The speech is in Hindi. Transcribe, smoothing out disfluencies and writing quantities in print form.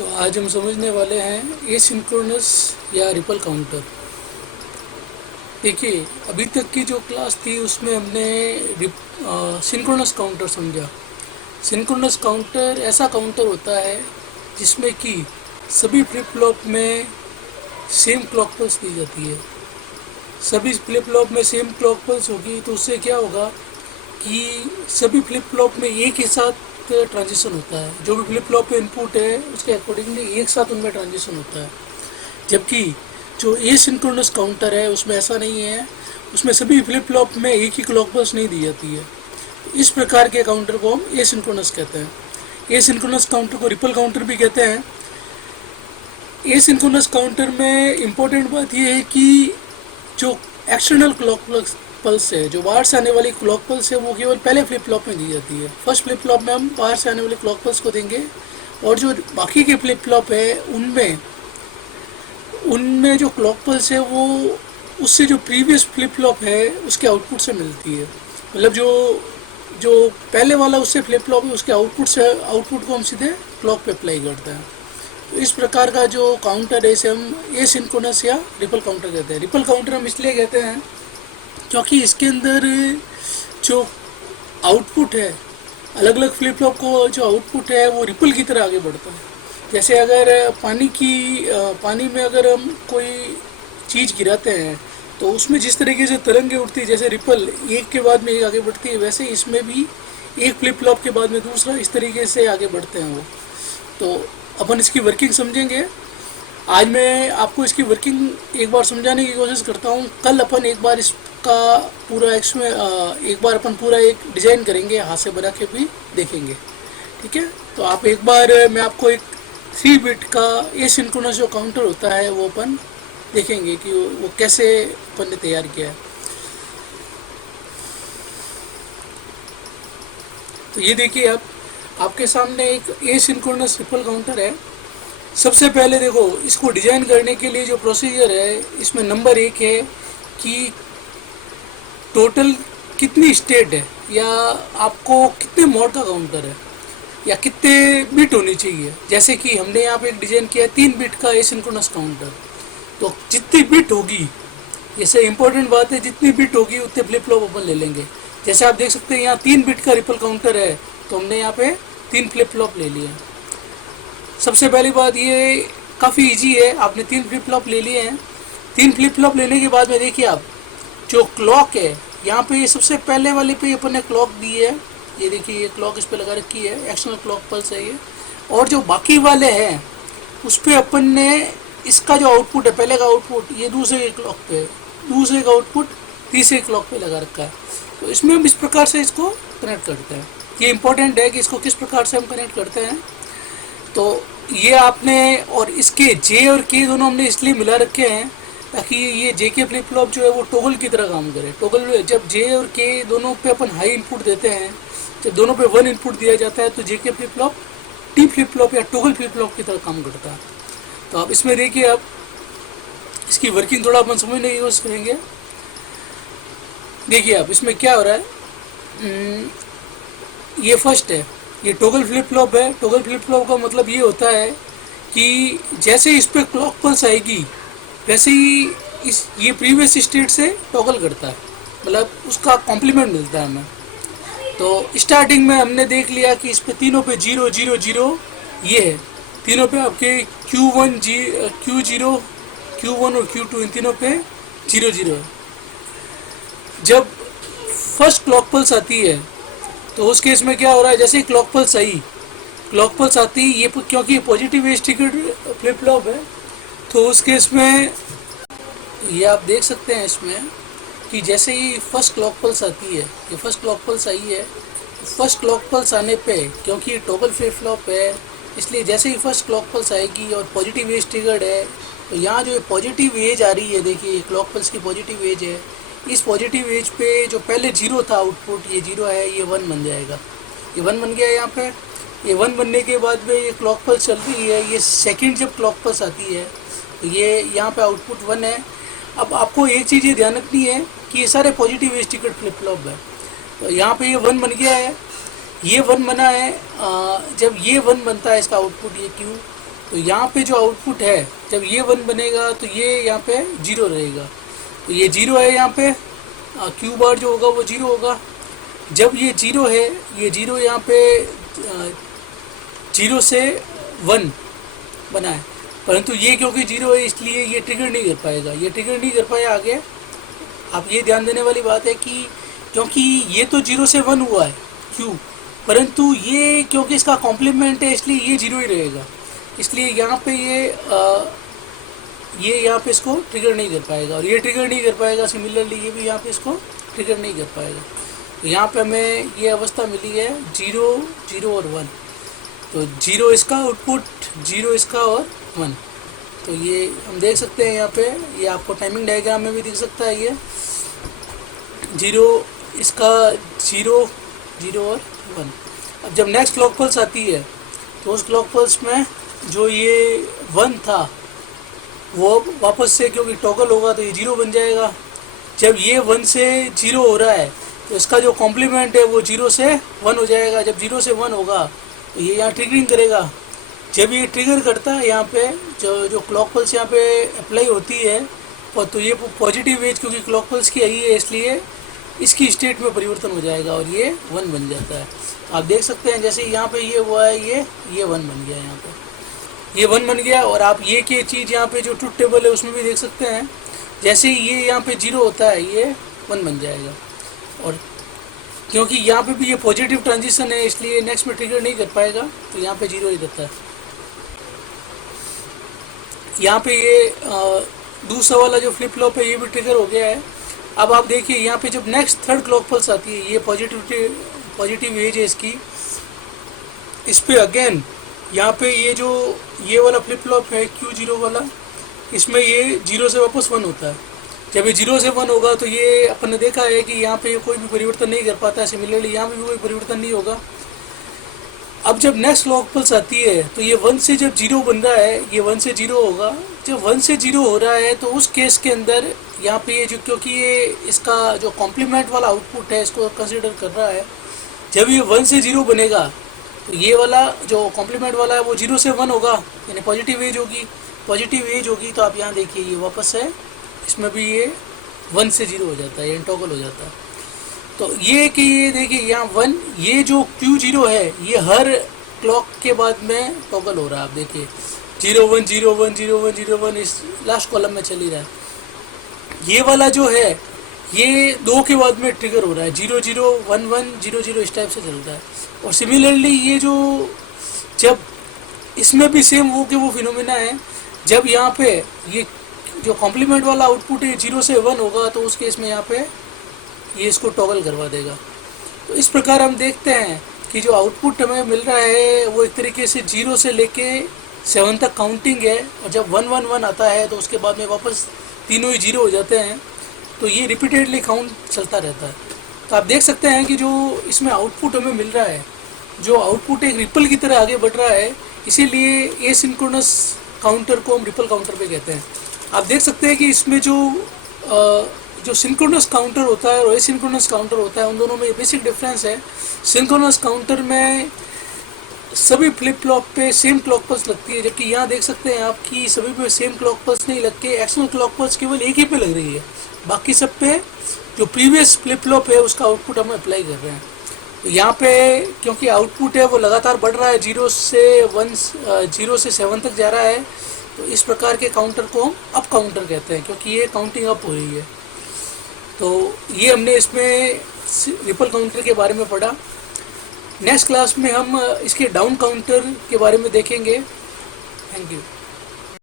तो आज हम समझने वाले हैं एसिंक्रोनस या रिपल काउंटर। देखिए, अभी तक की जो क्लास थी उसमें हमने सिंक्रोनस काउंटर समझा। सिंक्रोनस काउंटर ऐसा काउंटर होता है जिसमें कि सभी फ्लिप फ्लॉप में सेम क्लॉक पल्स दी जाती है। सभी फ्लिप फ्लॉप में सेम क्लॉक पल्स होगी तो उससे क्या होगा कि सभी फ्लिप फ्लॉप में एक ही साथ ट्रांजिशन होता है। जो भी फ्लिप फ्लॉप पे इनपुट है उसके अकॉर्डिंगली एक साथ उनमें ट्रांजिशन होता है। जबकि जो एसिंक्रोनस काउंटर है उसमें ऐसा नहीं है, उसमें सभी फ्लिप फ्लॉप में एक ही क्लॉक पल्स नहीं दी जाती है। इस प्रकार के काउंटर को हम एसिंक्रोनस कहते हैं। एसिंक्रोनस काउंटर को रिपल काउंटर भी कहते हैं। एसिंक्रोनस काउंटर में इम्पोर्टेंट बात यह है कि जो एक्सटर्नल क्लॉक पल्स है, जो बाहर से आने वाली क्लॉक पल्स है, वो केवल पहले फ्लिप फ्लॉप में दी जाती है। फर्स्ट फ्लिप फ्लॉप में हम बाहर से आने वाली क्लॉक पल्स को देंगे और जो बाकी के फ्लिप फ्लॉप है उनमें उनमें जो क्लॉक पल्स है वो उससे जो प्रीवियस फ्लिप फ्लॉप है उसके आउटपुट से मिलती है। मतलब जो जो पहले वाला उससे फ्लिप फ्लॉप है उसके आउटपुट को हम सीधे क्लॉक पे अप्लाई करते हैं। तो इस प्रकार का जो काउंटर है इसे हम एसिंक्रोनस या रिपल काउंटर कहते हैं। रिपल काउंटर हम इसलिए कहते हैं क्योंकि इसके अंदर जो आउटपुट है, अलग अलग फ्लिप फ्लॉप को जो आउटपुट है वो रिपल की तरह आगे बढ़ता है। जैसे अगर पानी में अगर हम कोई चीज़ गिराते हैं तो उसमें जिस तरीके से तरंगे उठती है, जैसे रिपल एक के बाद में एक आगे बढ़ती है, वैसे इसमें भी एक फ्लिप फ्लॉप के बाद में दूसरा इस तरीके से आगे बढ़ते हैं वो। तो अपन इसकी वर्किंग समझेंगे। आज मैं आपको इसकी वर्किंग एक बार समझाने की कोशिश करता हूँ। कल अपन एक बार इसका पूरा एक बार अपन पूरा एक डिज़ाइन करेंगे, हाथ से बना के भी देखेंगे। ठीक है, तो आप एक बार मैं आपको एक 3 बिट का एसिंक्रोनस जो काउंटर होता है वो अपन देखेंगे कि वो कैसे अपन ने तैयार किया है। तो ये देखिए, आप आपके सामने एक एसिंक्रोनस रिपल काउंटर है। सबसे पहले देखो, इसको डिज़ाइन करने के लिए जो प्रोसीजर है इसमें नंबर 1 है कि टोटल कितनी स्टेट है या आपको कितने मोड का काउंटर है या कितने बिट होनी चाहिए। जैसे कि हमने यहाँ पे एक डिज़ाइन किया है 3 बिट का एसिंक्रोनस काउंटर। तो जितनी बिट होगी, जैसे इंपॉर्टेंट बात है, जितनी बिट होगी उतने फ्लिप फ्लॉप अपन ले लेंगे। जैसे आप देख सकते हैं यहाँ 3 बिट का रिपल काउंटर है तो हमने यहाँ पे 3 फ्लिप फ्लॉप ले लिए। सबसे पहली बात ये काफ़ी इजी है, आपने 3 फ्लिप फ्लॉप ले लिए हैं। 3 फ्लिप फ्लॉप लेने के बाद में देखिए, आप जो क्लॉक है यहाँ पे, ये सबसे पहले वाले पे अपन ने क्लॉक दी है। ये देखिए, ये क्लॉक इस पे लगा रखी है, एक्सटर्नल क्लॉक पल्स है ये। और जो बाकी वाले हैं उस पर अपन ने इसका जो आउटपुट है, पहले का आउटपुट ये दूसरे क्लॉक पे, दूसरे का आउटपुट तीसरे क्लॉक पे लगा रखा है। तो इसमें हम इस प्रकार से इसको कनेक्ट करते हैं। ये इंपॉर्टेंट है कि इसको किस प्रकार से हम कनेक्ट करते हैं। तो ये आपने, और इसके जे और के दोनों हमने इसलिए मिला रखे हैं ताकि ये जे के फ्लिप फ्लॉप जो है वो टॉगल की तरह काम करे। टॉगल, जब जे और के दोनों पे अपन हाई इनपुट देते हैं, जब दोनों पे 1 इनपुट दिया जाता है तो जे के flip flop T flip flop या टॉगल फ्लिप फ्लॉप की तरह काम करता है। तो आप इसमें देखिए, आप इसकी वर्किंग थोड़ा अपन समझने की कोशिश करेंगे। देखिए आप इसमें क्या हो रहा है। ये फर्स्ट है, ये टॉगल फ्लिप फ्लॉप है। टॉगल फ्लिप फ्लॉप का मतलब ये होता है कि जैसे इस पर क्लॉक पल्स आएगी वैसे ही ये प्रीवियस स्टेट से टॉगल करता है, मतलब उसका कॉम्प्लीमेंट मिलता है हमें। तो स्टार्टिंग में हमने देख लिया कि इस पे तीनों पे 0 0 0 ये है। तीनों पे आपके Q1 Q0 Q1 और Q2 इन तीनों पे 0 0 है। जब फर्स्ट क्लॉक पल्स आती है तो उस केस में क्या हो रहा है, जैसे ही क्लॉक पल्स आती ये, क्योंकि ये positive edge triggered flip flop है, तो उस केस में ये आप देख सकते हैं इसमें कि जैसे ही फर्स्ट क्लॉक पल्स आती है, ये फर्स्ट क्लॉक पल्स आई है, फर्स्ट क्लॉक पल्स आने पे, क्योंकि ये टॉगल फ्लिप फ्लॉप है इसलिए जैसे ही फर्स्ट क्लॉक पल्स आएगी और पॉजिटिव एज ट्रिगर्ड है, तो यहाँ जो पॉजिटिव एज आ रही है, देखिए क्लॉक पल्स की पॉजिटिव एज है। इस पॉजिटिव एज पे जो पहले 0 था आउटपुट, ये 0 है, ये 1 बन जाएगा। ये 1 बन गया यहाँ पे। ये 1 बनने के बाद में ये क्लॉक पल्स चल रही है, ये सेकंड जब क्लॉक पल्स आती है तो ये यहाँ पे आउटपुट 1 है। अब आपको एक चीज़ ये ध्यान रखनी है कि ये सारे positive edge triggered flip flop है। तो यहाँ पे ये 1 बन गया है, ये 1 बना है। जब ये 1 बनता है इसका आउटपुट, ये Q, तो यहाँ पे जो आउटपुट है, जब ये 1 बनेगा तो ये यहाँ पे 0 रहेगा। तो ये 0 है यहाँ पे, क्यू बार जो होगा वो 0 होगा। जब ये 0 है, ये 0 यहाँ पे 0 से 1 बना है, परंतु ये क्योंकि 0 है इसलिए ये ट्रिगर नहीं कर पाएगा, ये ट्रिगर नहीं कर पाया आगे। आप ये ध्यान देने वाली बात है कि क्योंकि ये तो 0 से 1 हुआ है क्यू, परंतु ये क्योंकि इसका कॉम्प्लीमेंट है इसलिए ये 0 ही रहेगा, इसलिए यहाँ पे ये यहाँ पे इसको ट्रिगर नहीं कर पाएगा, और ये ट्रिगर नहीं कर पाएगा, सिमिलरली ये भी यहाँ पे इसको ट्रिगर नहीं कर पाएगा। तो यहाँ पे हमें ये अवस्था मिली है 0, 0 और 1। तो 0 इसका आउटपुट, 0 इसका और 1। तो ये हम देख सकते हैं यहाँ पे, ये आपको टाइमिंग डायग्राम में भी दिख सकता है। ये 0 इसका 0, 0 और 1। अब जब नेक्स्ट क्लॉक पल्स आती है तो उस क्लॉक पल्स में जो ये 1 था वो वापस से, क्योंकि टॉगल होगा तो ये 0 बन जाएगा। जब ये 1 से 0 हो रहा है तो इसका जो कॉम्प्लीमेंट है वो 0 से 1 हो जाएगा। जब 0 से 1 होगा तो ये यहाँ ट्रिगरिंग करेगा। जब ये ट्रिगर करता है यहाँ पे जो क्लॉक पल्स यहाँ पे अप्लाई होती है, और तो ये पॉजिटिव एज क्योंकि क्लॉक पल्स की आई है इसलिए इसकी स्टेट में परिवर्तन हो जाएगा और ये 1 बन जाता है। आप देख सकते हैं जैसे यहाँ पे ये हुआ है, ये 1 बन गया, यहाँ पे ये 1 बन गया। और आप ये की चीज़ यहाँ पे जो ट्रुथ टेबल है उसमें भी देख सकते हैं, जैसे ही ये यहाँ पे 0 होता है ये 1 बन जाएगा। और क्योंकि यहाँ पे भी ये पॉजिटिव ट्रांजिशन है इसलिए नेक्स्ट में ट्रिगर नहीं कर पाएगा, तो यहाँ पे 0 ही रहता है। यहाँ पे ये दूसरा वाला जो फ्लिप फ्लॉप है ये भी ट्रिगर हो गया है। अब आप देखिए यहाँ पे जब नेक्स्ट थर्ड क्लॉक पल्स आती है, ये पॉजिटिव एज है इसकी, इस पे अगेन यहाँ पे ये वाला फ्लिप फ्लॉप है Q0 वाला, इसमें ये 0 से वापस 1 होता है। जब ये 0 से 1 होगा तो ये अपन ने देखा है कि यहाँ पे कोई भी परिवर्तन नहीं कर पाता है, सिमिलरली यहाँ पे भी कोई परिवर्तन नहीं होगा। अब जब नेक्स्ट क्लॉक पल्स आती है तो ये 1 से जब 0 बन रहा है, ये 1 से 0 होगा। जब 1 से 0 हो रहा है तो उस केस के अंदर यहाँ पे ये क्योंकि ये इसका जो कॉम्प्लीमेंट वाला आउटपुट है इसको कंसिडर कर रहा है। जब ये 1 से 0 बनेगा तो ये वाला जो कॉम्प्लीमेंट वाला है वो 0 से 1 होगा, यानी पॉजिटिव एज होगी। तो आप यहाँ देखिए ये वापस है, इसमें भी ये 1 से 0 हो जाता है, ये टॉगल हो जाता है। तो ये कि ये देखिए यहाँ 1, ये जो Q0 है ये हर क्लॉक के बाद में टॉगल हो रहा है। आप देखिए 0 1 0 1 0 1 0 1 इस लास्ट कॉलम में चल ही रहा है। ये वाला जो है ये 2 के बाद में ट्रिगर हो रहा है, 0 0 1 1 0 0 इस टाइप से चलता है। और सिमिलरली ये जब इसमें भी सेम वो फिनोमेना है, जब यहाँ पे ये जो कॉम्प्लीमेंट वाला आउटपुट है 0 से 1 होगा तो उस केस में यहाँ पे ये इसको टॉगल करवा देगा। तो इस प्रकार हम देखते हैं कि जो आउटपुट हमें मिल रहा है वो एक तरीके से 0 से लेके 7 तक काउंटिंग है, और जब 1 1 1 आता है तो उसके बाद में वापस तीनों ही 0 हो जाते हैं। तो ये रिपीटेडली काउंट चलता रहता है। तो आप देख सकते हैं कि जो इसमें आउटपुट हमें मिल रहा है, जो आउटपुट एक रिपल की तरह आगे बढ़ रहा है, इसीलिए एसिंक्रोनस काउंटर को हम रिपल काउंटर पे कहते हैं। आप देख सकते हैं कि इसमें जो सिंक्रोनस काउंटर होता है और एसिंक्रोनस काउंटर होता है, उन दोनों में बेसिक डिफरेंस है। सिंक्रोनस काउंटर में सभी फ्लिप फ्लॉप पे सेम क्लॉक पल्स लगती है, जबकि यहाँ देख सकते हैं आप कि सभी पे सेम क्लॉक पल्स नहीं लग के एक्सटर्नल क्लॉक पल्स केवल एक ही पे लग रही है, बाकी सब पे जो प्रीवियस फ्लिप फ्लॉप है उसका आउटपुट हम अप्लाई कर रहे हैं। तो यहाँ पे क्योंकि आउटपुट है वो लगातार बढ़ रहा है, 0 से 7 तक जा रहा है, तो इस प्रकार के काउंटर को हम अप काउंटर कहते हैं, क्योंकि ये काउंटिंग अप हो रही है। तो ये हमने इसमें रिपल काउंटर के बारे में पढ़ा। नेक्स्ट क्लास में हम इसके डाउन काउंटर के बारे में देखेंगे। Thank you.